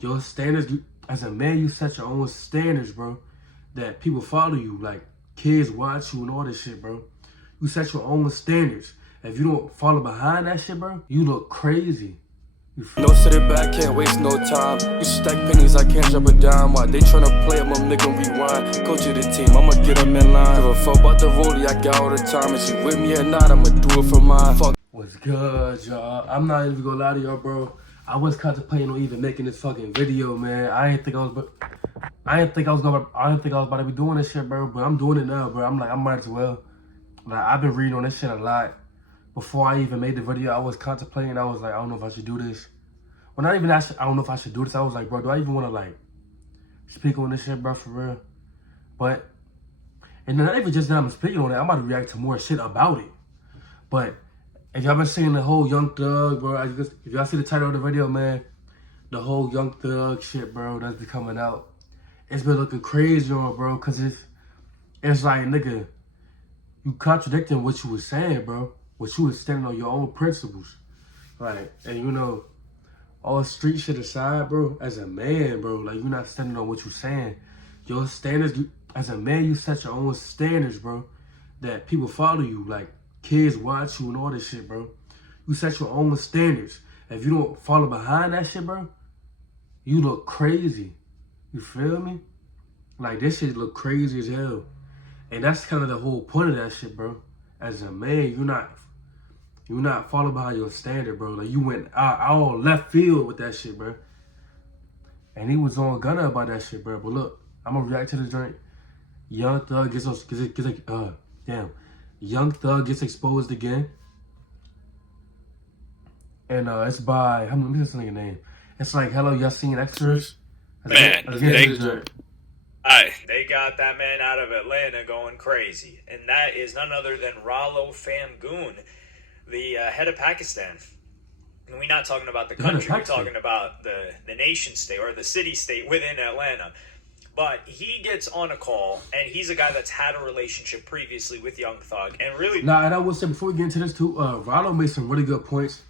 Your standards, as a man, you set your own standards, bro. That people follow you, like kids watch you and all this shit, bro. You set your own standards. If you don't follow behind that shit, bro, you look crazy. No sitting back, can't waste no time. You stack pennies, I can't drop a dime. Why they tryna play, I'ma make them rewind. Coach of the team, I'ma get them in line. Give a fuck about the rollie I got all the time. If she with me or not, I'ma do it for mine. Fuck. What's good, y'all? I'm not even gonna lie to y'all, bro. I was contemplating on even making this fucking video, man. I didn't think I was about to be doing this shit, bro. But I'm doing it now, bro. I'm like, I might as well. Like, I've been reading on this shit a lot. Before I even made the video, I was contemplating. I was like, I don't know if I should do this. Well, not even I don't know if I should do this. I was like, bro, do I even want to like speak on this shit, bro, for real? But, and not even just that I'm speaking on it, I'm about to react to more shit about it. But if y'all been seeing the whole Young Thug, bro, if y'all see the title of the video, man, the whole Young Thug shit, bro, that's been coming out. It's been looking crazy on, bro, because it's like, nigga, you contradicting what you was saying, bro. What you was standing on your own principles. Like, and you know, all street shit aside, bro, as a man, bro, like, you're not standing on what you're saying. Your standards, as a man, you set your own standards, bro, that people follow you. Like, kids watch you and all this shit, bro. You set your own standards. If you don't follow behind that shit, bro, you look crazy. You feel me? Like, this shit look crazy as hell. And that's kind of the whole point of that shit, bro. As a man, you're not following behind your standard, bro. Like, you went all left field with that shit, bro. And he was on Gunna about that shit, bro. But look, I'm gonna react to the joint. Young Thug Young Thug gets exposed again. And it's by, let me just say your name. It's like, hello, Yslcase. Man, they got that man out of Atlanta going crazy. And that is none other than Rollo Famgoon, the head of Pakistan. And we're not talking about the country, we're talking about the nation state or the city state within Atlanta. But he gets on a call, and he's a guy that's had a relationship previously with Young Thug. And really... Nah, and I will say, before we get into this too, Rollo made some really good points.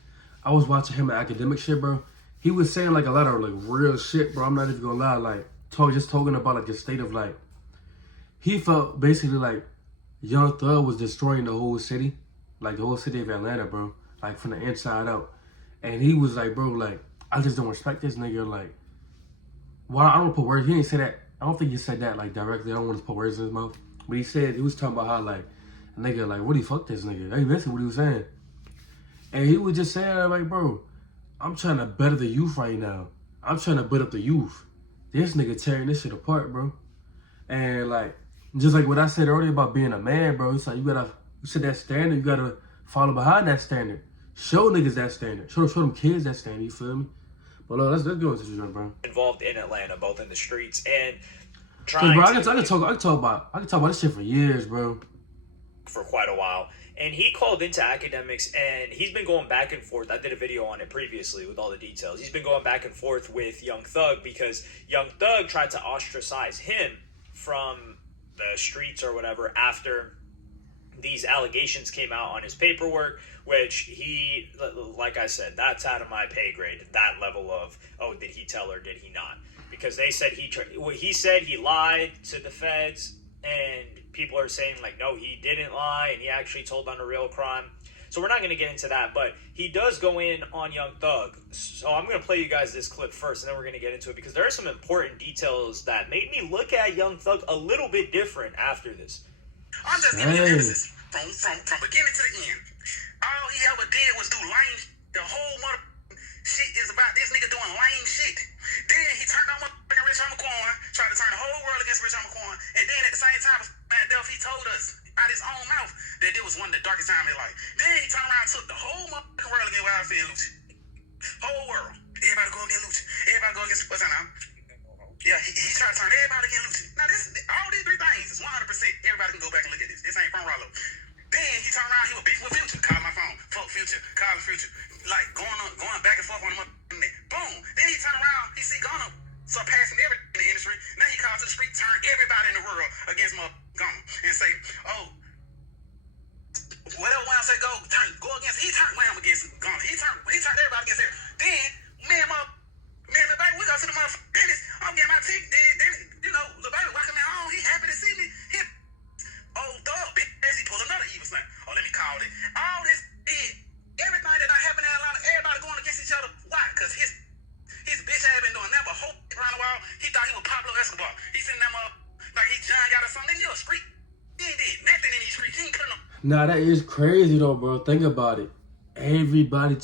I was watching him at academic shit, bro. He was saying like a lot of like real shit, bro. I'm not even gonna lie, like just talking about like the state of like, he felt basically like Young Thug was destroying the whole city, like the whole city of Atlanta, bro, like from the inside out. And he was like, bro, like, I just don't respect this nigga. Like, well, I don't put words. He didn't say that. I don't think he said that like directly. I don't want to put words in his mouth. But he was talking about how like a nigga like, what do you fuck this nigga? Hey, listen what he was saying. And he was just saying like, bro, I'm trying to better the youth right now. I'm trying to build up the youth. This nigga tearing this shit apart, bro. And like, just like what I said earlier about being a man, bro. It's like you set that standard. You gotta follow behind that standard. Show niggas that standard. Show them kids that standard. You feel me? But let's go into this joint, bro. Involved in Atlanta, both in the streets and trying. Bro, I can talk about this shit for years, bro. For quite a while. And he called into academics, and he's been going back and forth. I did a video on it previously with all the details. He's been going back and forth with Young Thug because Young Thug tried to ostracize him from the streets or whatever after these allegations came out on his paperwork, which he, like I said, that's out of my pay grade, that level of, oh, did he tell or did he not? Because they said he said he lied to the feds, and people are saying, like, no, he didn't lie, and he actually told on a real crime. So we're not going to get into that, but he does go in on Young Thug. So I'm going to play you guys this clip first, and then we're going to get into it, because there are some important details that made me look at Young Thug a little bit different after this. I'm just giving you emphasis from beginning to the end. All he ever did was do lame. The whole mother shit is about this nigga doing lame shit. Then he turned on motherfucking Rich Homie, tried to turn the whole world against Rich Homie, and then at the same time, man, he told us out his own mouth that it was one of the darkest times in his life. Then he turned around and took the whole motherfucking world against Wild Fed Lucci. Whole world. Everybody go against Lucci. Everybody go against what's that now? Yeah, he tried to turn everybody against Lucci. Now all these three things is 100%. Everybody can go back and look at this. This ain't from Rollo. Then he turned around, he was beefing with Future. Call my phone. Fuck Future. Call the Future. Like going back and forth on the net. Boom. Then he turned around, he see Gunna surpassing everything in the industry. Now he calls to the street, turn everybody in the world against Gunna and say, oh, whatever Wham say go against, he turned Wham against Gunna. He turned everybody against her. Then, man, baby, we go to the basketball. He sitting them up like he John got or something. You a street. He ain't did nothing in these streets. He ain't cutting them. Nah, that is crazy though, bro. Think about it. Everybody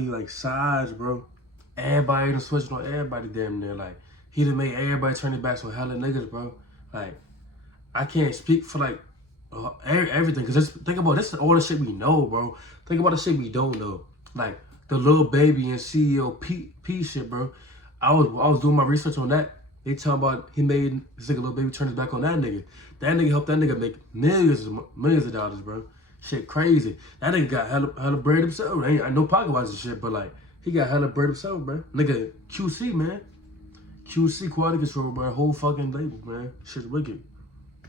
like sides, bro. Everybody done switched on everybody damn near. Like, he done made everybody turn their backs on hella niggas, bro. Like, I can't speak for like everything, cause think about this is all the shit we know, bro. Think about the shit we don't know, like the Lil Baby and CEO P shit, bro. I was doing my research on that. They talking about he made this nigga Lil Baby turn his back on that nigga. That nigga helped that nigga make millions of dollars, bro. Shit crazy. That nigga got hella bread himself. I know pocket wise and shit, but like he got hella bread himself, bro. Nigga QC, man. QC quality control, bro. Whole fucking label, man. Shit's wicked.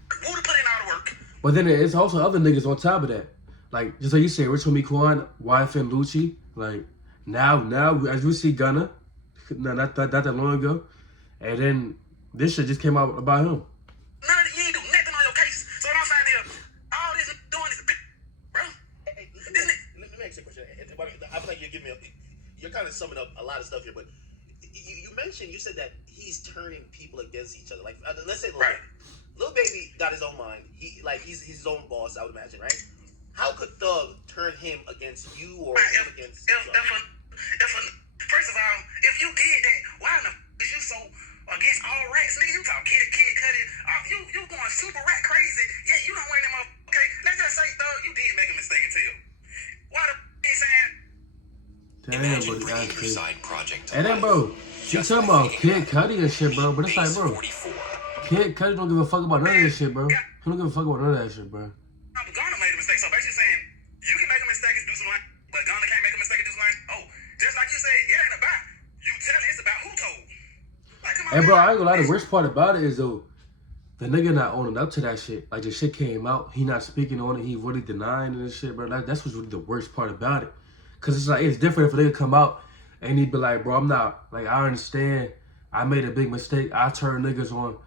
Who to put in all the work? But then it's also other niggas on top of that. Like, just like you said, Rich Homie Quan, YF and Lucci. Like, now, as we see Gunna, not that long ago. And then this shit just came out about him. You ain't do nothing on your case. So what I'm saying is, all this doing is big, bro. Hey, let me ask you a question. I feel like you're kind of summing up a lot of stuff here, but you mentioned, you said that he's turning people against each other. Like, let's say Lil Baby got his own mind. He's his own boss, I would imagine, right? How could Thug turn him against you or against? First of all, if you did that, why in the is you so against all rats, nigga? You talk kid, cut it. You going super rat crazy? Yeah, you don't wear them up. Okay, let's just say Thug, you did make a mistake and tell. Why the you saying? Damn, bro, that's crazy. And then, bro, you talking about Kid Cudi and shit, bro, but it's like, bro, Kid Cudi don't give a fuck about none of that shit, bro. He don't give a fuck about none of that shit, bro. Gunna made a mistake, so basically saying you can make a mistake and do some line, but Gunna can't make a mistake and do some line. Oh, just like you said, it ain't about you telling, it's about who told. Like, come on, And bro, I ain't gonna lie, the worst part about it is though, the nigga not owning up to that shit. Like, the shit came out, he not speaking on it, he really denying it and shit, bro. That's what's really the worst part about it. Cause it's like, it's different if a nigga come out and he be like, bro, I'm not, like, I understand, I made a big mistake, I turned niggas on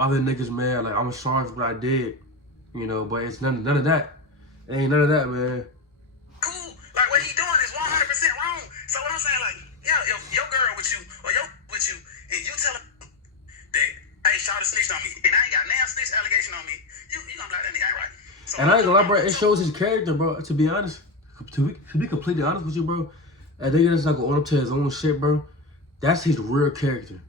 other niggas, man, like, I'm sorry for what I did, you know, but it's none of that. It ain't none of that, man. Cool, like, what he doing is 100% wrong. So what I'm saying, like, yeah, if your girl with you, or your with you, and you tell her that, hey, Shawty snitched on me, and I ain't got now snitch allegation on me, you gonna be like, that nigga ain't right. So, and I ain't gonna lie, bro, it shows his character, bro, to be honest. To be completely honest with you, bro, a nigga that's not gonna own up to his own shit, bro, that's his real character.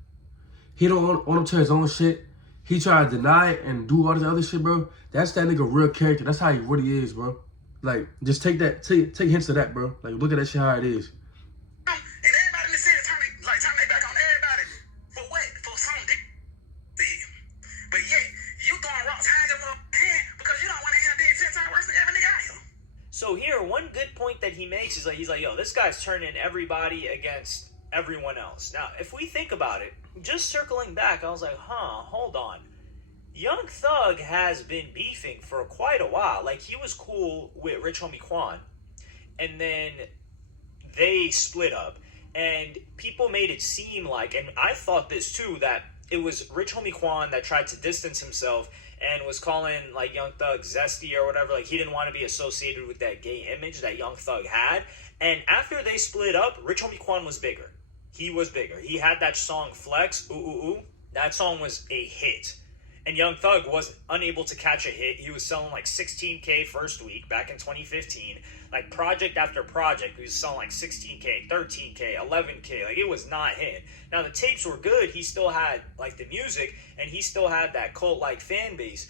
He don't own up to his own shit. He try to deny it and do all this other shit, bro. That's that nigga real character. That's how he really is, bro. Like, just take hints of that, bro. Like, look at that shit how it is. and everybody in the city turn their back on everybody. For what? For something but yet, you throwing rocks high in your hand because you don't want to have did 10 times worse than every nigga out here. So here, one good point that he makes is like, he's like, yo, this guy's turning everybody against everyone else. Now, if we think about it, just circling back, I was like, hold on. Young Thug has been beefing for quite a while. Like, he was cool with Rich Homie Quan, and then they split up, and people made it seem like, and I thought this too, that it was Rich Homie Quan that tried to distance himself and was calling, like, Young Thug zesty or whatever. Like, he didn't want to be associated with that gay image that Young Thug had. And after they split up, Rich Homie Quan was bigger. He was bigger. He had that song Flex, Ooh Ooh Ooh. That song was a hit. And Young Thug was unable to catch a hit. He was selling like 16K first week back in 2015. Like, project after project, he was selling like 16K, 13K, 11K. Like, it was not hit. Now, the tapes were good. He still had, like, the music, and he still had that cult-like fan base.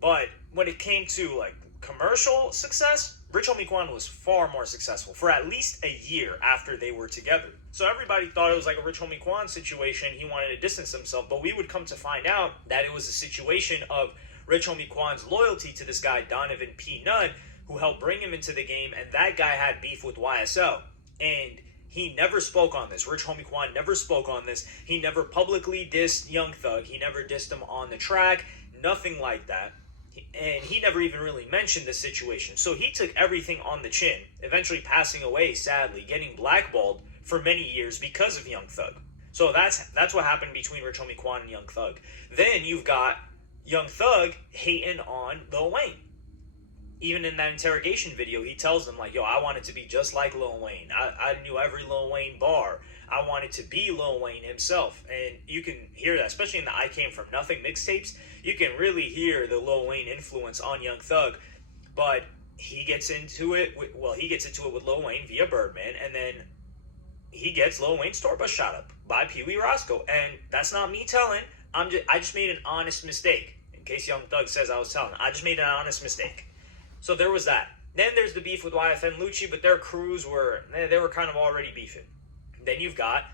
But when it came to, like, commercial success, Rich Homie Quan was far more successful for at least a year after they were together. So everybody thought it was like a Rich Homie Quan situation. He wanted to distance himself, but we would come to find out that it was a situation of Rich Homie Quan's loyalty to this guy, Donovan P. Nunn, who helped bring him into the game, and that guy had beef with YSL. And he never spoke on this. Rich Homie Quan never spoke on this. He never publicly dissed Young Thug. He never dissed him on the track. Nothing like that. And he never even really mentioned this situation. So he took everything on the chin, eventually passing away, sadly, getting blackballed for many years because of Young Thug. So that's what happened between Rich Homie Quan and Young Thug. Then you've got Young Thug hating on Lil Wayne. Even in that interrogation video, he tells them, like, yo, I wanted to be just like Lil Wayne. I knew every Lil Wayne bar. I wanted to be Lil Wayne himself. And you can hear that, especially in the I Came From Nothing mixtapes. You can really hear the Lil Wayne influence on Young Thug. But he gets into it with Lil Wayne via Birdman, and then he gets Lil Wayne's tour bus shot up by Pee Wee Roscoe. And that's not me telling. I just made an honest mistake. In case Young Thug says I was telling, I just made an honest mistake. So there was that. Then there's the beef with YFN Lucci, but their crews were kind of already beefing. Then you've got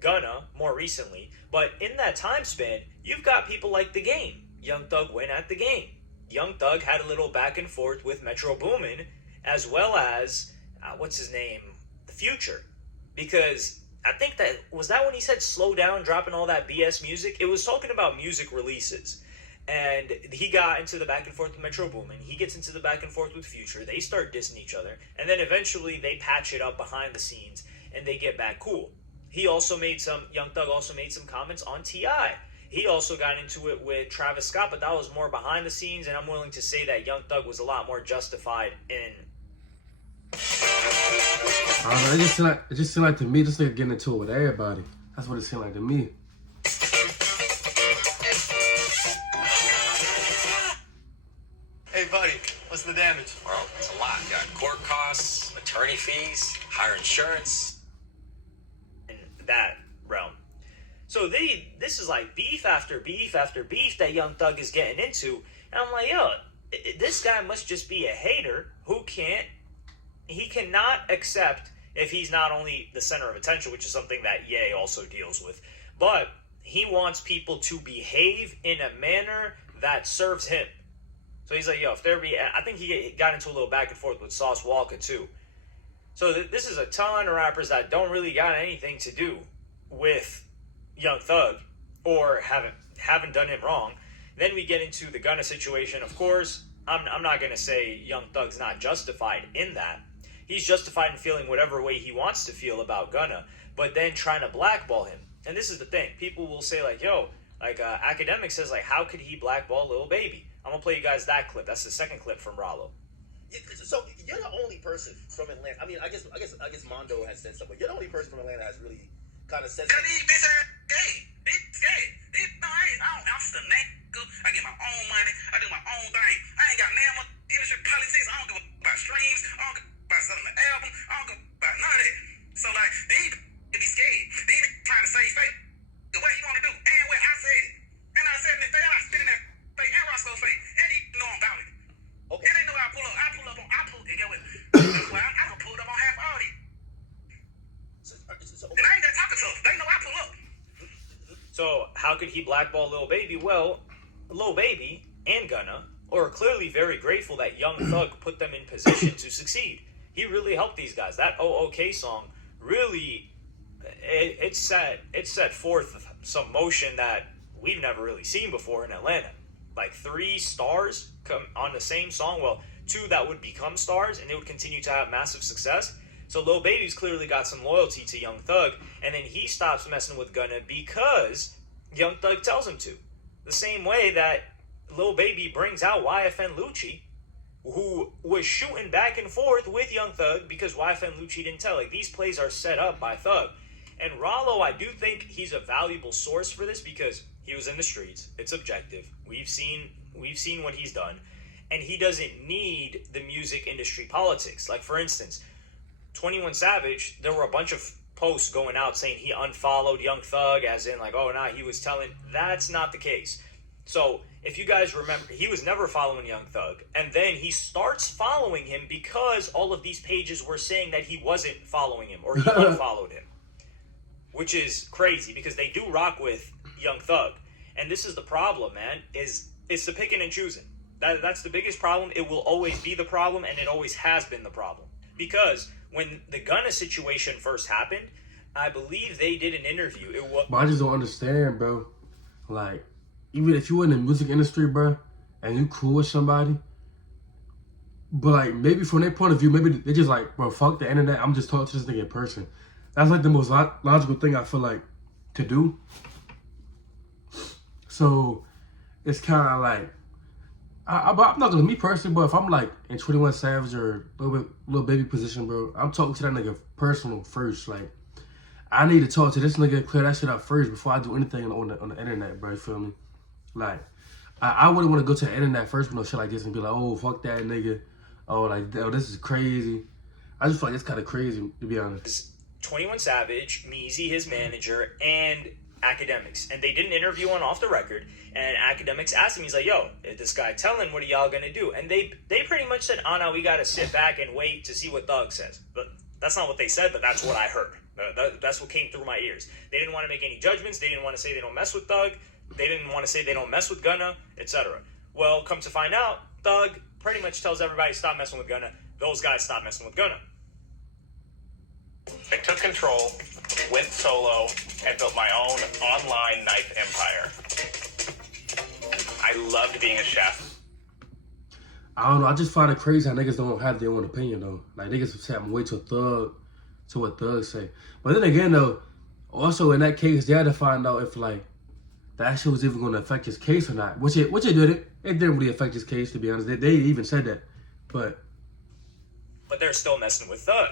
Gunna more recently, but in that time span, you've got people like The Game. Young Thug went at The Game. Young Thug had a little back and forth with Metro Boomin, as well as what's his name, The Future, because I think that when he said slow down, dropping all that BS music. It was talking about music releases. And he got into the back and forth with Metro Boomin. He gets into the back and forth with Future. They start dissing each other. And then eventually they patch it up behind the scenes and they get back cool. Young Thug also made some comments on T.I. He also got into it with Travis Scott, but that was more behind the scenes. And I'm willing to say that Young Thug was a lot more justified in... I don't know, it just seemed like to me, this nigga getting into it with everybody. That's what it seemed like to me. Hey, buddy, what's the damage? Well, it's a lot. You got court costs, attorney fees, higher insurance. In that realm. So this is like beef after beef after beef that Young Thug is getting into. And I'm like, yo, this guy must just be a hater who cannot accept if he's not only the center of attention, which is something that Ye also deals with, but he wants people to behave in a manner that serves him. So he's like, yo, I think he got into a little back and forth with Sauce Walka too. So this is a ton of rappers that don't really got anything to do with Young Thug or haven't done him wrong. Then we get into the Gunna situation. Of course, I'm not going to say Young Thug's not justified in that. He's justified in feeling whatever way he wants to feel about Gunna, but then trying to blackball him. And this is the thing. People will say like, yo, Academic says like, how could he blackball Lil Baby? I'm going to play you guys that clip. That's the second clip from Rollo. So you're the only person from Atlanta. I mean, I guess Mondo has said something. You're the only person from Atlanta that has really kind of said something. These bitch ass gay. These gay. I'm just a nigga. I get my own money. I do my own thing. I ain't got damn industry politics. I don't give a about streams. I don't give a about selling the album. I don't give a about none of that. So like, these be scared. They trying to save face. The way you want to do. And what I said it. And I said it. And I spit in that face. And Roscoe face. And he know about it. Okay. And they know I pull up. And get with it. That's why I pulled up on half all these. And I ain't that talking to them. They know I pull up. So how could he blackball Lil Baby? Well, Lil Baby and Gunna are clearly very grateful that Young Thug put them in position to succeed. He really helped these guys. That OOK song really, it set forth some motion that we've never really seen before in Atlanta. Like 3 stars come on the same song. Well, 2 that would become stars and they would continue to have massive success. So Lil Baby's clearly got some loyalty to Young Thug, and then he stops messing with Gunna because Young Thug tells him to. The same way that Lil Baby brings out YFN Lucci, who was shooting back and forth with Young Thug because YFN Lucci didn't tell. Like, these plays are set up by Thug. And Rollo, I do think he's a valuable source for this because he was in the streets. It's objective. We've seen what he's done. And he doesn't need the music industry politics. Like, for instance, 21 Savage, there were a bunch of posts going out saying he unfollowed Young Thug, as in like, oh, nah, he was telling. That's not the case. So if you guys remember, he was never following Young Thug, and then he starts following him because all of these pages were saying that he wasn't following him or he unfollowed him, which is crazy because they do rock with Young Thug. And this is the problem, man, is it's the picking and choosing. That's the biggest problem. It will always be the problem, and it always has been the problem. Because when the Gunna situation first happened, I believe they did an interview. But I just don't understand, bro. Like, even if you in the music industry, bro, and you cool with somebody, but like maybe from their point of view, maybe they just like, bro, fuck the internet. I'm just talking to this nigga in person. That's like the most logical thing I feel like to do. So it's kind of like, I'm not gonna me personally, but if I'm like in 21 Savage or Lil Baby position, bro, I'm talking to that nigga personal first. Like, I need to talk to this nigga and clear that shit up first before I do anything on the internet, bro. You feel me? Like, I wouldn't want to go to the internet first with no shit like this and be like, oh, fuck that nigga. Oh, like, oh, this is crazy. I just feel like it's kind of crazy, to be honest. 21 Savage, Meezy, his manager, and Academics. And they did an interview on Off the Record, and Academics asked him, he's like, yo, is this guy telling, what are y'all gonna do? And they pretty much said, oh no, we gotta sit back and wait to see what Thug says. But that's not what they said, but that's what I heard. That's what came through my ears. They didn't want to make any judgments. They didn't want to say they don't mess with Thug. They didn't want to say they don't mess with Gunna, etc. Well, come to find out, Thug pretty much tells everybody stop messing with Gunna. Those guys stop messing with Gunna. I took control, went solo, and built my own online knife empire. I loved being a chef. I don't know. I just find it crazy how niggas don't have their own opinion, though. Like, niggas just have to wait to what Thug say. But then again, though, also in that case, they had to find out if, like, that shit was even going to affect his case or not. Which it didn't. It didn't really affect his case, to be honest. They even said that. But they're still messing with Thug.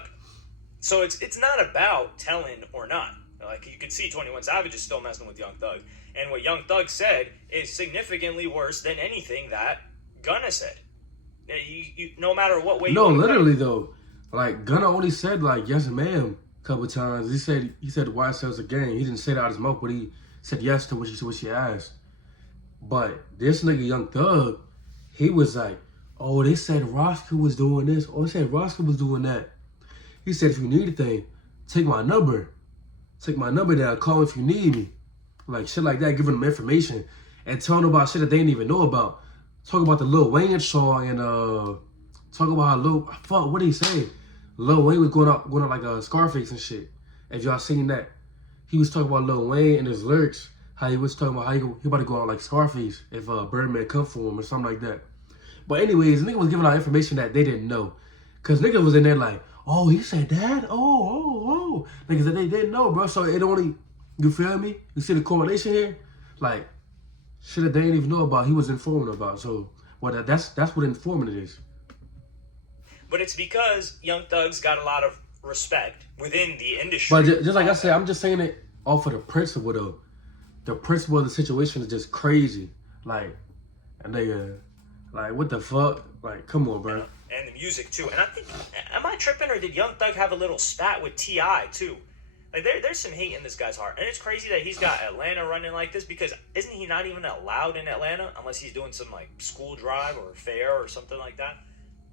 So it's not about telling or not. Like, you can see 21 Savage is still messing with Young Thug. And what Young Thug said is significantly worse than anything that Gunna said. No matter what way. No, literally though, like Gunna only said like yes ma'am a couple times. He said YSL's a gang. He didn't say that out of his mouth, but he said yes to what she asked. But this nigga Young Thug, he was like, oh, they said Roscoe was doing this. Oh, they said Roscoe was doing that. He said if you need anything, take my number. Take my number down. Call me if you need me. Like shit like that, giving them information and telling them about shit that they didn't even know about. Talk about the Lil Wayne song and talk about how what did he say? Lil Wayne was going out like a Scarface and shit. If y'all seen that, he was talking about Lil Wayne and his lyrics. How he was talking about how he about to go out like Scarface if Birdman come for him or something like that. But anyways, nigga was giving out information that they didn't know, cause nigga was in there like, oh, he said that, oh, niggas that they didn't know, bro. So it only, you feel me? You see the correlation here, like. Shit that they didn't even know about, he was informing about. So, well, that's what informant it is. But it's because Young Thug's got a lot of respect within the industry. But just like I said, I'm just saying it off of the principle, though. The principle of the situation is just crazy. Like, a nigga, like, what the fuck? Like, come on, bro. And the music, too. And I think, am I tripping, or did Young Thug have a little spat with T.I., too? Like, there's some hate in this guy's heart. And it's crazy that he's got Atlanta running like this, because isn't he not even allowed in Atlanta unless he's doing some, like, school drive or fair or something like that?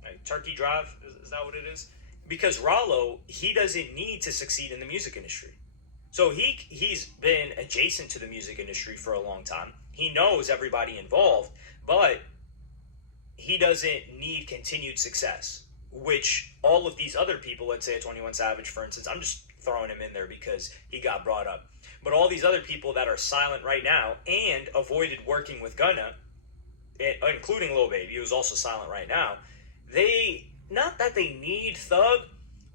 Like, turkey drive, is that what it is? Because Rollo, he doesn't need to succeed in the music industry. So he's been adjacent to the music industry for a long time. He knows everybody involved, but he doesn't need continued success, which all of these other people, let's say 21 Savage, for instance, I'm just throwing him in there because he got brought up. But all these other people that are silent right now and avoided working with Gunna, including Lil Baby, who's also silent right now, not that they need Thug,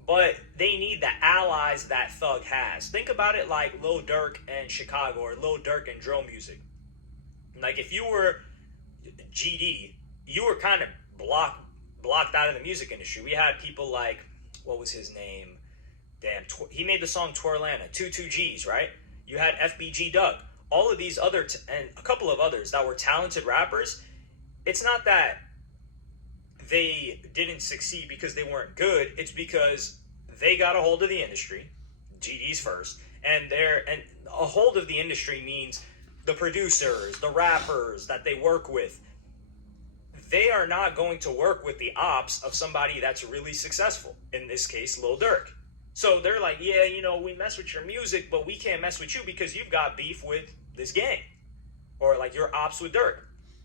but they need the allies that Thug has. Think about it like Lil Durk and Chicago, or Lil Durk and drill music. Like, if you were GD, you were kind of blocked out of the music industry. We had people like, what was his name? Damn, he made the song Twerlana, 22Gs, right? You had FBG Doug. All of these other, and a couple of others that were talented rappers. It's not that they didn't succeed because they weren't good. It's because they got a hold of the industry, GDs first, and a hold of the industry means the producers, the rappers that they work with. They are not going to work with the ops of somebody that's really successful. In this case, Lil Durk. So they're like, yeah, we mess with your music, but we can't mess with you because you've got beef with this gang. Or like you're ops with Durk.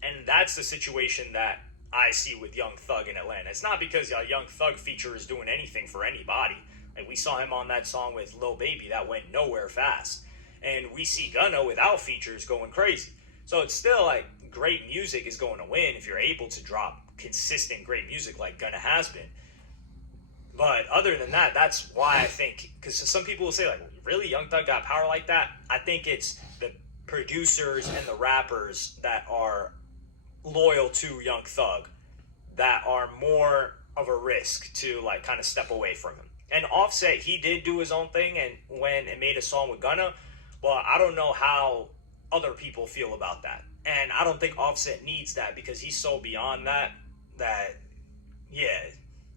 And that's the situation that I see with Young Thug in Atlanta. It's not because a Young Thug feature is doing anything for anybody. Like, we saw him on that song with Lil Baby that went nowhere fast. And we see Gunna without features going crazy. So it's still like great music is going to win if you're able to drop consistent great music like Gunna has been. But other than that, that's why I think, because some people will say, like, really, Young Thug got power like that? I think it's the producers and the rappers that are loyal to Young Thug that are more of a risk to, like, kind of step away from him. And Offset, he did do his own thing and made a song with Gunna, but I don't know how other people feel about that. And I don't think Offset needs that because he's so beyond that, yeah.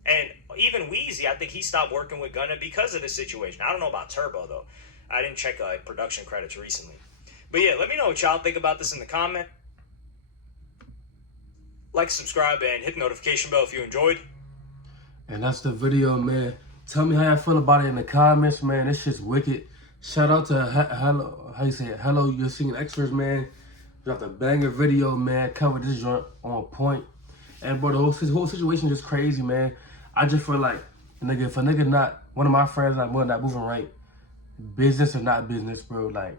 And even Weezy, I think he stopped working with Gunna because of the situation. I don't know about Turbo, though. I didn't check production credits recently. But yeah, let me know what y'all think about this in the comment. Like, subscribe, and hit the notification bell if you enjoyed. And that's the video, man. Tell me how y'all feel about it in the comments, man. This shit's wicked. Shout out to Hello, You're Singing Extras, man. Dropped a banger video, man. Covered this joint on point. And bro, the whole situation is crazy, man. I just feel like, nigga, if a nigga not, one of my friends not moving right, business or not business, bro, like,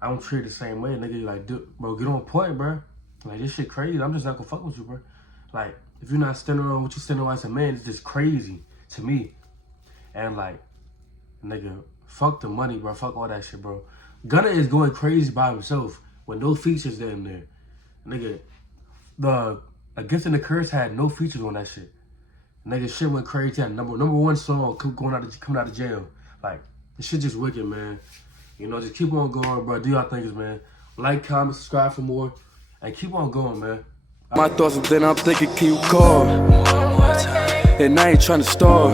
I don't treat it the same way. Nigga, you like, dude, bro, get on point, bro. Like, this shit crazy. I'm just not gonna fuck with you, bro. Like, if you're not standing on what you standing on as a man, it's just crazy to me. And like, nigga, fuck the money, bro. Fuck all that shit, bro. Gunna is going crazy by himself with no features in there. Nigga, A Gift and the Curse had no features on that shit. Nigga, shit went crazy. Had number one song coming out of jail. Like, this shit just wicked, man. You know, just keep on going, bro. Do y'all think, man? Like, comment, subscribe for more, and keep on going, man. My thoughts, and then I'm thinking, can you call? And I ain't trying to stall.